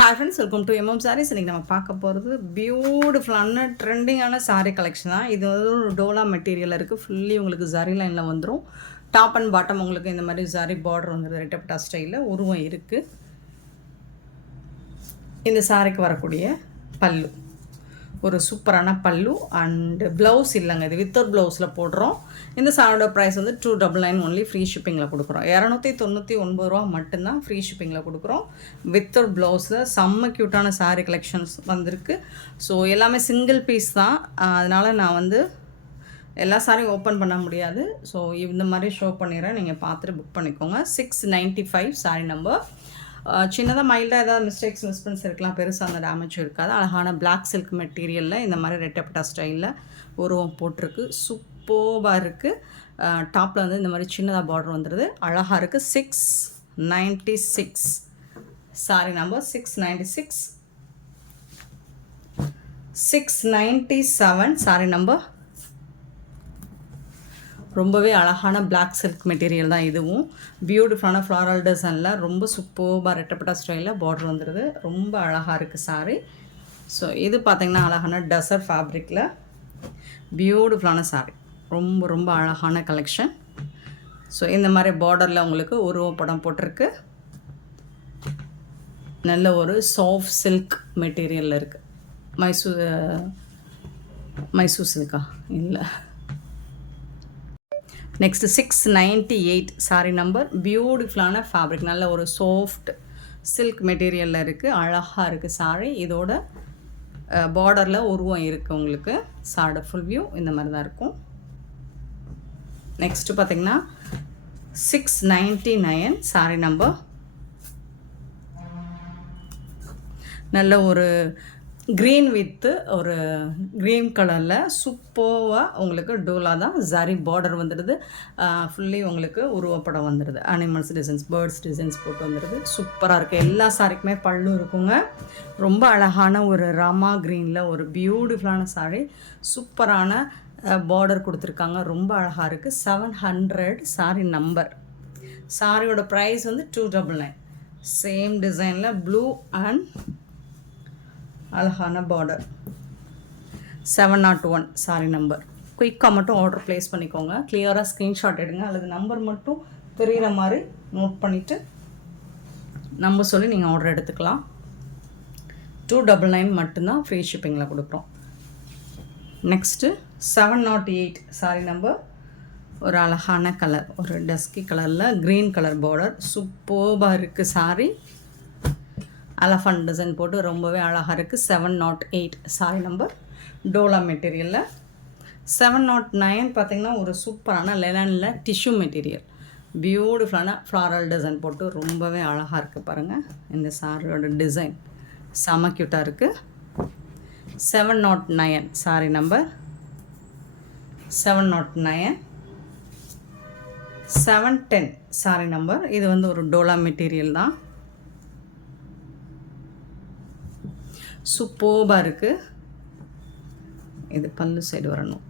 Hi friends, welcome to MM Sarees. இன்னைக்கு நம்ம பார்க்க போகிறது பியூட்டிஃபுல்லான ட்ரெண்டிங்கான சாரீ கலெக்ஷன் தான். இது வந்து ஒரு டோலா மெட்டீரியல் இருக்குது. ஃபுல்லி உங்களுக்கு ஜரி லைனில் வந்துடும். டாப் அண்ட் பாட்டம் உங்களுக்கு இந்த மாதிரி ஜரி பார்டர் வந்துடுது. ரெட்டப்பட்டா ஸ்டைலில் உருவம் இருக்குது. இந்த சாரிக்கு வரக்கூடிய பல்லு ஒரு சூப்பரான பல்லு அண்டு ப்ளவுஸ் இல்லைங்க, இது வித்தவுட் ப்ளவுஸில் போடுறோம். இந்த சாரோட ப்ரைஸ் வந்து 299 ஒன்லி ஃப்ரீ ஷிப்பிங்கில் கொடுக்குறோம். 299 ரூபா மட்டும்தான் ஃப்ரீ ஷிப்பிங்கில் கொடுக்குறோம். வித்தவுட் ப்ளவுஸில் செம்ம க்யூட்டான சாரீ கலெக்ஷன்ஸ் வந்திருக்கு. ஸோ எல்லாமே சிங்கிள் பீஸ் தான், அதனால் நான் வந்து எல்லா சாரியும் ஓப்பன் பண்ண முடியாது. ஸோ இந்த மாதிரி ஷோ பண்ணிடுறேன், நீங்கள் பார்த்துட்டு புக் பண்ணிக்கோங்க. 695 சாரி நம்பர். சின்னதாக மைல்டாக ஏதாவது மிஸ்டேக்ஸ் மிஸ்பிரின்ஸ் இருக்கலாம், பெருசாக அந்த டேமேஜ் இருக்காது. அழகான பிளாக் சில்க் மெட்டீரியலில் இந்த மாதிரி ரெட்டப்பட்டா ஸ்டைலில் உருவம் போட்டிருக்கு. சூப்பராக இருக்குது. டாப்பில் வந்து இந்த மாதிரி சின்னதாக பார்டர் வந்துடுது. அழகாக இருக்குது. 696 சாரி நம்பர். 696 697 sorry number. ரொம்பவே அழகான பிளாக் சில்க் மெட்டீரியல் தான் இதுவும். பியூட்டிஃபுல்லான ஃப்ளாரல் டிசைனில் ரொம்ப சூப்பராக ரெட்டப்பட்டா ஸ்டைலில் பார்டர் வந்துடுது. ரொம்ப அழகாக இருக்குது சாரி. ஸோ இது பார்த்திங்கன்னா அழகான டசர் ஃபேப்ரிக்கில் பியூட்டிஃபுல்லான சாரி. ரொம்ப ரொம்ப அழகான கலெக்ஷன். ஸோ இந்த மாதிரி பார்டரில் உங்களுக்கு உருவப்படம் போட்டிருக்கு. நல்ல ஒரு சாஃப்ட் சில்க் மெட்டீரியலில் இருக்குது. மைசூர் சில்கா இல்லை. Next 698 sorry number. பியூட்டிஃபுல்லான ஃபேப்ரிக், நல்ல ஒரு சாஃப்ட் சில்க் மெட்டீரியலில் இருக்குது. அழகாக இருக்குது சாரி. இதோட பார்டரில் உருவம் இருக்குது உங்களுக்கு. சாரோட ஃபுல் வியூ இந்த மாதிரி தான் இருக்கும். நெக்ஸ்ட்டு பார்த்திங்கன்னா 699 சாரி நம்பர். நல்ல ஒரு க்ரீன் வித்து ஒரு க்ரீன் கலரில் சூப்பராக உங்களுக்கு டோலா தான் ஜரி பார்டர் வந்துடுது. ஃபுல்லி உங்களுக்கு உருவப்படம் வந்துடுது. அனிமல்ஸ் டிசைன்ஸ், பேர்ட்ஸ் டிசைன்ஸ் போட்டு வந்துடுது. சூப்பராக இருக்குது. எல்லா சாரிக்குமே பல்லு இருக்குங்க. ரொம்ப அழகான ஒரு ராமா க்ரீனில் ஒரு பியூட்டிஃபுல்லான சாரி. சூப்பரான பார்டர் கொடுத்துருக்காங்க. ரொம்ப அழகாக இருக்குது. 700 சாரி நம்பர். சாரியோட ப்ரைஸ் வந்து 299. சேம் டிசைனில் ப்ளூ அண்ட் அழகான பார்டர். 701 sorry number. குயிக்காக மட்டும் ஆர்டர் ப்ளேஸ் பண்ணிக்கோங்க. கிளியராக ஸ்க்ரீன்ஷாட் எடுங்க, அல்லது நம்பர் மட்டும் தெரிகிற மாதிரி நோட் பண்ணிவிட்டு நம்பர் சொல்லி நீங்கள் ஆர்டர் எடுத்துக்கலாம். 299 மட்டும்தான் ஃப்ரீ ஷிப்பிங்கில் கொடுக்குறோம். Next 708 sorry number. ஒரு அழகான கலர், ஒரு டஸ்கி கலரில் க்ரீன் கலர் பார்டர். சூப்பராக இருக்குது சாரி. எலஃபண்ட் டிசைன் போட்டு ரொம்பவே அழகாக இருக்குது. 708 சாரி நம்பர். டோலா மெட்டீரியலில். 709 பார்த்திங்கன்னா ஒரு சூப்பரான லெனனில் டிஷ்யூ மெட்டீரியல். பியூட்டிஃபுல்லான ஃப்ளாரல் டிசைன் போட்டு ரொம்பவே அழகாக இருக்குது. பாருங்கள், இந்த சாரியோட டிசைன் செம க்யூட்டாக இருக்குது. 709 சாரி நம்பர். 709 710 sorry number. இது வந்து ஒரு டோலா மெட்டீரியல் தான். சூப்பராக இருக்குது. இது பல்லு சைடு வரணும்.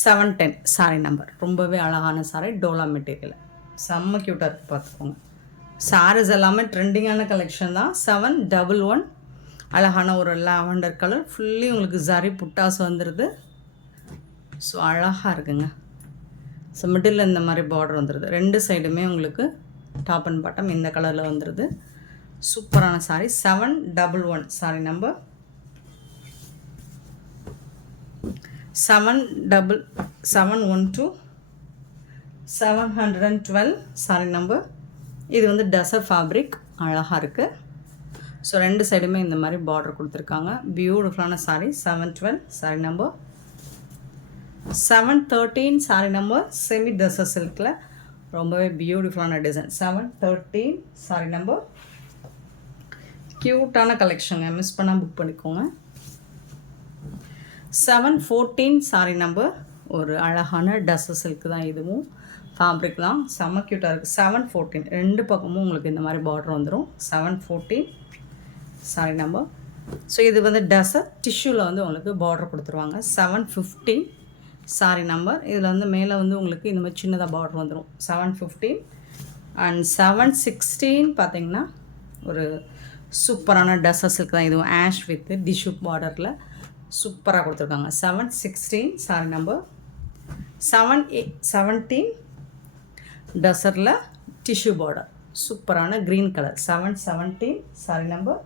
710 சாரி நம்பர். ரொம்பவே அழகான சாரி, டோலா மெட்டீரியல். செம்ம க்யூட்டாக இருக்குது, பார்த்துக்கோங்க. சாரீஸ் எல்லாமே ட்ரெண்டிங்கான கலெக்ஷன் தான். 711 அழகான ஒரு லாவெண்டர் கலர். ஃபுல்லி உங்களுக்கு ஜரி புட்டாஸ் வந்துடுது. ஸோ அழகாக இருக்குங்க. ஸோ மிடில் இந்த மாதிரி பார்டர் வந்துடுது. ரெண்டு சைடுமே உங்களுக்கு டாப் அண்ட் பாட்டம் இந்த கலரில் வந்துடுது. சூப்பரான sorry. 711 sorry number. 712 712 sari number. இது வந்து டசர் ஃபேப்ரிக். அழகாக இருக்குது. ஸோ ரெண்டு சைடுமே இந்த மாதிரி பார்டர் கொடுத்துருக்காங்க. பியூட்டிஃபுல்லான sari. 712 sari number. 713 sari number. Semi tussar சில்கில் ரொம்பவே பியூட்டிஃபுல்லான டிசைன். 713 சாரி நம்பர். க்யூட்டான கலெக்ஷனுங்க, மிஸ் பண்ணால் புக் பண்ணிக்கோங்க. 714 சாரி நம்பர். ஒரு அழகான டஸ்ஸர் சில்க் தான். இதுவும் ஃபேப்ரிக் தான். செம்ம க்யூட்டாக இருக்குது. 714 ரெண்டு பக்கமும் உங்களுக்கு இந்த மாதிரி பார்டர் வந்துடும். 714 சாரி நம்பர். ஸோ இது வந்து டஸ்ஸர் டிஷ்யூவில் வந்து உங்களுக்கு பார்டர் கொடுத்துருவாங்க. 715 சாரி நம்பர். இதில் வந்து மேலே வந்து உங்களுக்கு இந்த மாதிரி சின்னதாக பார்டர் வந்துடும். 715 அண்ட் 716 பார்த்திங்கன்னா ஒரு சூப்பரான டஸ்ஸர் சில்க் தான் இதுவும். ஆஷ் வித் டிஷ்யூ பார்டரில் சூப்பராக கொடுத்துருக்காங்க. 716 சாரி நம்பர். 717 டஸ்ஸரில் டிஷ்யூ பார்டர் சூப்பரான க்ரீன் கலர். 717 sorry number.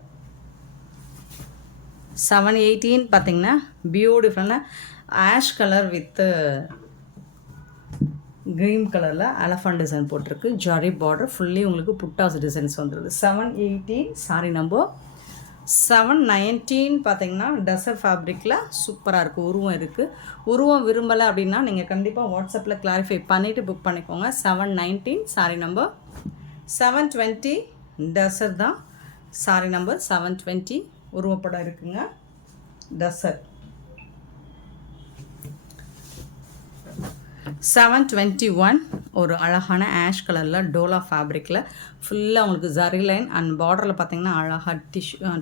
718 பார்த்திங்கன்னா பியூட்டிஃபுல்லான ஆஷ் கலர் வித்து க்ரீன் கலரில் எலஃபண்ட் டிசைன் போட்டிருக்கு. ஜரி பார்டர் ஃபுல்லி உங்களுக்கு புட்டாஸ் டிசைன்ஸ் வந்துடுது. 718 சாரி நம்பர். 719 பார்த்திங்கன்னா டசர் ஃபேப்ரிக்கில் சூப்பராக இருக்குது. உருவம் இருக்குது. உருவம் விரும்பலை அப்படின்னா நீங்கள் கண்டிப்பாக வாட்ஸ்அப்பில் கிளாரிஃபை பண்ணிவிட்டு புக் பண்ணிக்கோங்க. 719 சாரி நம்பர். 720 டசர் தான் சாரி நம்பர். 720 உருவப்படம் இருக்குங்க. டசர். 721 ஒரு அழகான ஆஷ் கலரில் டோலா ஃபேப்ரிக்கில் ஃபுல்லாக உங்களுக்கு ஜரி லைன் அண்ட் பார்டரில் பார்த்திங்கன்னா அழகாக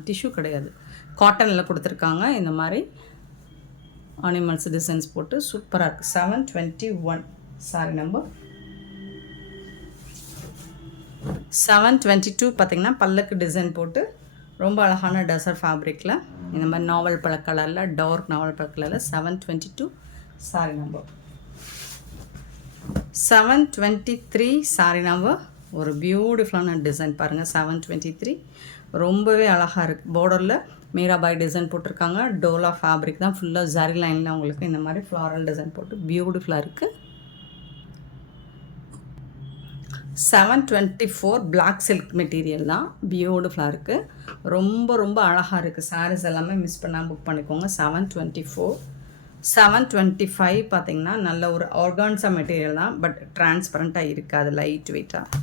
டிஷ்யூ கிடையாது, காட்டனில் கொடுத்துருக்காங்க. இந்த மாதிரி அனிமல்ஸ் டிசைன்ஸ் போட்டு சூப்பராக இருக்குது. 721 சாரி நம்பர். 722 பார்த்திங்கன்னா பல்லுக்கு டிசைன் போட்டு ரொம்ப அழகான டசர் ஃபேப்ரிக்கில் இந்த மாதிரி நாவல் பழ கலரில் டார்க் நாவல் பழ கலரில் 722 சாரி நம்பர். 723 sorry number. ஒரு பியூட்டிஃபுல்லான டிசைன் பாருங்கள். 723 ரொம்பவே அழகாக இருக்குது. பார்டரில் மீராபாய் டிசைன் போட்டிருக்காங்க. டோலா ஃபேப்ரிக் தான் ஃபுல்லாக ஜரி லைனில் உங்களுக்கு இந்த மாதிரி ஃப்ளாரல் டிசைன் போட்டு பியூட்டிஃபுல்லாக இருக்குது. 724 பிளாக் சில்க் மெட்டீரியல் தான். பியூட்டிஃபுல்லாக இருக்குது. ரொம்ப ரொம்ப அழகாக இருக்குது. சாரீஸ் எல்லாமே மிஸ் பண்ணாமல் புக் பண்ணிக்கோங்க. 724. 725 பார்த்திங்கன்னா நல்ல ஒரு ஆர்கான்ஸா மெட்டீரியல் தான், பட் டிரான்ஸ்பரண்ட்டாக இருக்காது. லைட் வெயிட்டாக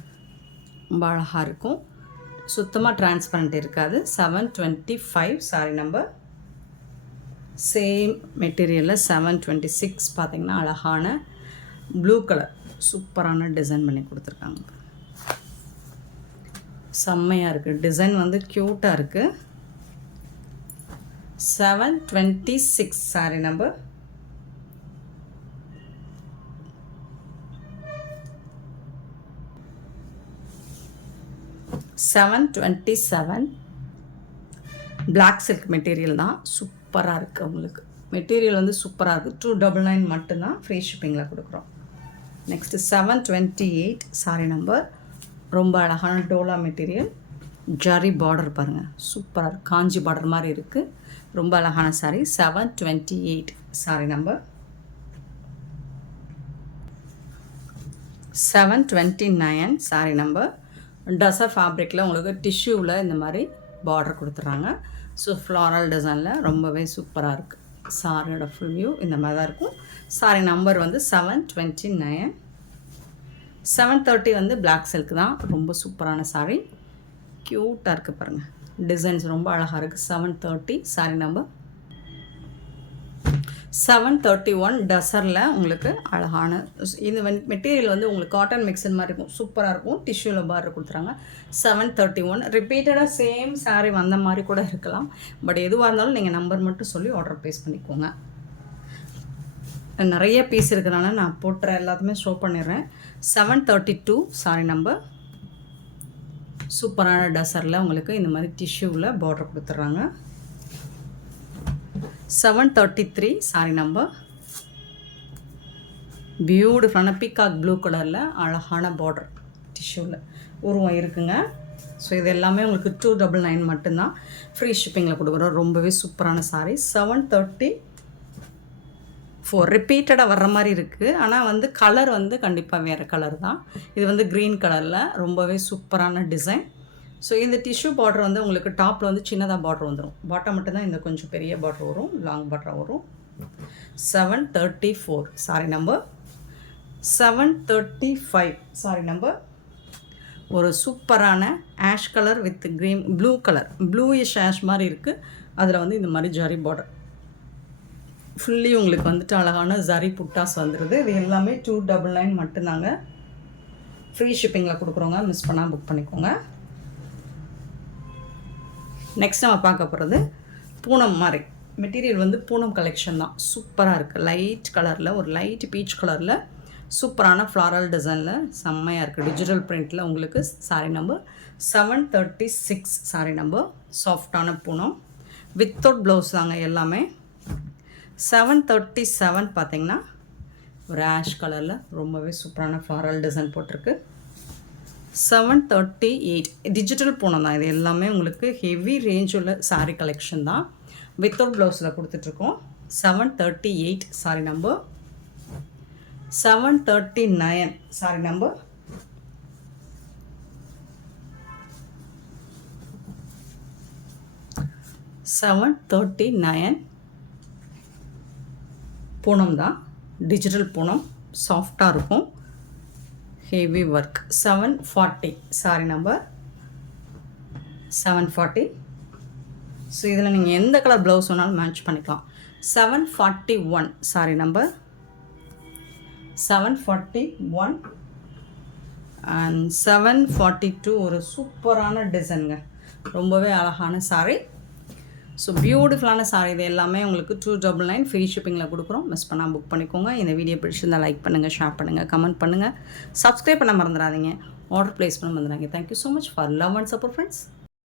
ரொம்ப அழகாக இருக்கும். சுத்தமாக டிரான்ஸ்பரண்ட் இருக்காது. 725 சாரி நம்பர். சேம் மெட்டீரியலில் 726 பார்த்திங்கன்னா அழகான ப்ளூ கலர் சூப்பரான டிசைன் பண்ணி கொடுத்துருக்காங்க. செம்மையாக இருக்குது. டிசைன் வந்து க்யூட்டாக இருக்குது. 726 sari number. 727 black silk material தான். சூப்பராக இருக்குது. உங்களுக்கு மெட்டீரியல் வந்து சூப்பராக இருக்குது. 299 மட்டும்தான் ஃப்ரீ ஷிப்பிங்கில் கொடுக்குறோம். Next 728 sari number. ரொம்ப அழகான டோலா மெட்டீரியல். ஜரி பார்டர் பாருங்கள் சூப்பராக இருக்குது. காஞ்சி பார்டர் மாதிரி இருக்குது. ரொம்ப அழகான சாரி. 728 சாரி நம்பர். 729 சாரி நம்பர். டசர் ஃபேப்ரிக்கில் உங்களுக்கு டிஷ்யூவில் இந்த மாதிரி பார்டர் கொடுத்துட்றாங்க. ஸோ ஃப்ளாரல் டிசைனில் ரொம்பவே சூப்பராக இருக்குது. சாரியோட ஃபுல் வியூ இந்த மாதிரி தான் இருக்கும். சாரி நம்பர் வந்து 729. 730 வந்து பிளாக் சில்க் தான். ரொம்ப சூப்பரான சாரி. க்யூட்டாக இருக்குது பாருங்கள். டிசைன்ஸ் ரொம்ப அழகாக இருக்குது. 730 சாரி நம்பர். 731 டசரில் உங்களுக்கு அழகான இந்த மெட்டீரியல் வந்து உங்களுக்கு காட்டன் மிக்சர் மாதிரி இருக்கும். சூப்பராக இருக்கும். டிஷ்யூவில் பார்டர் கொடுத்துறாங்க. 731 ரிப்பீட்டடாக சேம் சாரீ வந்த மாதிரி கூட இருக்கலாம். பட் எதுவாக இருந்தாலும் நீங்கள் நம்பர் மட்டும் சொல்லி ஆர்டர் ப்ளேஸ் பண்ணிக்கோங்க. நிறைய பீஸ் இருக்கிறனால நான் போட்டுற எல்லாத்தையுமே ஷோ பண்ணிடுறேன். 732 சாரி நம்பர். சூப்பரான டசரில் உங்களுக்கு இந்த மாதிரி டிஷ்யூவில் பார்டர் கொடுத்துட்றாங்க. 733 சாரி நம்பர். பியூட்டிஃபுல்லான பீகாக் ப்ளூ கலரில் அழகான பார்டர் டிஷ்யூவில் உருவம் இருக்குங்க. ஸோ இது எல்லாமே உங்களுக்கு 299 மட்டும்தான் ஃப்ரீ ஷிப்பிங்கில் கொடுக்குறோம். ரொம்பவே சூப்பரான சாரி. 734 ரிப்பீட்டடாக வர்ற மாதிரி இருக்குது. ஆனால் வந்து கலர் வந்து கண்டிப்பாக வேறு கலர் தான். இது வந்து க்ரீன் கலரில் ரொம்பவே சூப்பரான டிசைன். ஸோ இந்த டிஷ்யூ பார்டர் வந்து உங்களுக்கு டாப்பில் வந்து சின்னதாக பார்டர் வந்துடும். பாட்டம் மட்டும்தான் இந்த கொஞ்சம் பெரிய பார்டர் வரும், லாங் பார்டர் வரும். 734 சாரி நம்பர். 735 sorry number. ஒரு சூப்பரான ash colour with green blue colour, bluish ash மாதிரி இருக்குது. அதில் வந்து இந்த மாதிரி ஜரி பார்டர் ஃபுல்லி உங்களுக்கு வந்துட்டு அழகான ஜரி புட்டாஸ் வந்துடுது. இது எல்லாமே 299 மட்டும்தாங்க ஃப்ரீ ஷிப்பிங்கில் கொடுக்குறோங்க. மிஸ் பண்ணால் புக் பண்ணிக்கோங்க. நெக்ஸ்ட் நம்ம பார்க்க போகிறது பூனம் மாதிரி மெட்டீரியல் வந்து பூனம் கலெக்ஷன் தான். சூப்பராக இருக்குது. லைட் கலரில் ஒரு லைட் பீச் கலரில் சூப்பரான ஃப்ளாரல் டிசைனில் செம்மையாக இருக்குது. டிஜிட்டல் பிரிண்டில் உங்களுக்கு சாரீ நம்பர் 736 சாரீ நம்பர். சாஃப்டான பூனம் வித்தவுட் ப்ளவுஸ் தாங்க எல்லாமே. 737 பார்த்திங்கன்னா ஒரு ஆஷ் கலரில் ரொம்பவே சூப்பரான ஃப்ளாரல் டிசைன் போட்டிருக்கு. 738 டிஜிட்டல் பூனம் தான். இது எல்லாமே உங்களுக்கு ஹெவி ரேஞ்ச் உள்ள சாரீ கலெக்ஷன் தான். வித்தவுட் ப்ளவுஸில் கொடுத்துட்ருக்கோம். 738 சாரீ நம்பர். 739 சாரீ நம்பர். 739 பூனம் தான். டிஜிட்டல் பூனம் சாஃப்டாக இருக்கும், heavy work. 740 sari number. 740. So இதில் நீங்கள் எந்த கலர் ப்ளவுஸ் வேணாலும் மேட்ச் பண்ணிக்கலாம். 741 சாரீ நம்பர். 741 அண்ட் 742 ஒரு சூப்பரான டிசைனுங்க, ரொம்பவே அழகான சாரீ. ஸோ பியூட்டிஃபுல்லான சாரீ. இது எல்லாமே உங்களுக்கு 299 ஃப்ரீ ஷிப்பிங்கில் கொடுக்குறோம். மிஸ் பண்ணால் புக் பண்ணிக்கோங்க. இந்த வீடியோ பிடிச்சிருந்தால் லைக் பண்ணுங்கள், ஷேர் பண்ணுங்கள், கமெண்ட் பண்ணுங்கள், சப்ஸ்கிரைப் பண்ண மறந்துடாதீங்க, ஆர்டர் ப்ளேஸ் பண்ண மறந்துடாதீங்க. Thank you so much for love and support friends.